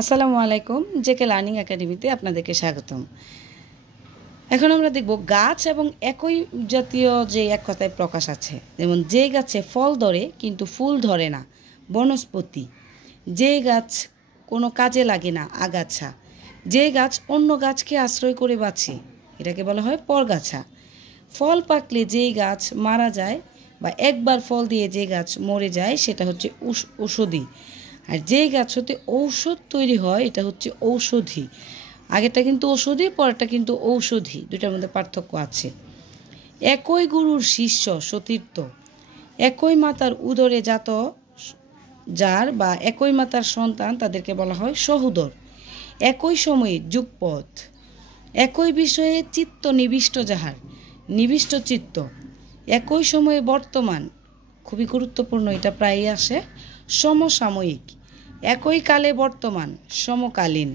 আসসালামু আলাইকুম, JK learning একাডেমিতে আপনাদেরকে স্বাগতম। এখন আমরা দেখব গাছ এবং একই জাতীয় যে এক কথায় প্রকাশ আছে, যেমন যে গাছে ফল ধরে কিন্তু ফুল ধরে না বনস্পতি, যে গাছ কোনো কাজে লাগে না আগাছা, যে গাছ অন্য গাছকে আশ্রয় করে বাঁচে এটাকে বলা হয় পরগাছা, ফল পাকলে যেই গাছ মারা যায় বা একবার ফল দিয়ে যে গাছ মরে যায় সেটা হচ্ছে ঔষধি, আর যে গাছ হতে ঔষধ তৈরি হয় এটা হচ্ছে ঔষধি। আগেরটা কিন্তু ঔষধি, পরেরটা কিন্তু ঔষধি, দুটার মধ্যে পার্থক্য আছে। একই গুরুর শিষ্য সতীর্থ, একই মাতার উদরে জাত যার বা একই মাতার সন্তান তাদেরকে বলা হয় সহোদর। একই সময়ে যুগপথ, একই বিষয়ে চিত্ত নিবিষ্ট যাহার, নিবিষ্ট চিত্ত। একই সময়ে বর্তমান, খুবই গুরুত্বপূর্ণ, এটা প্রায়ই আসে। সমসাময়িক, একই কালে বর্তমান, সমকালীন।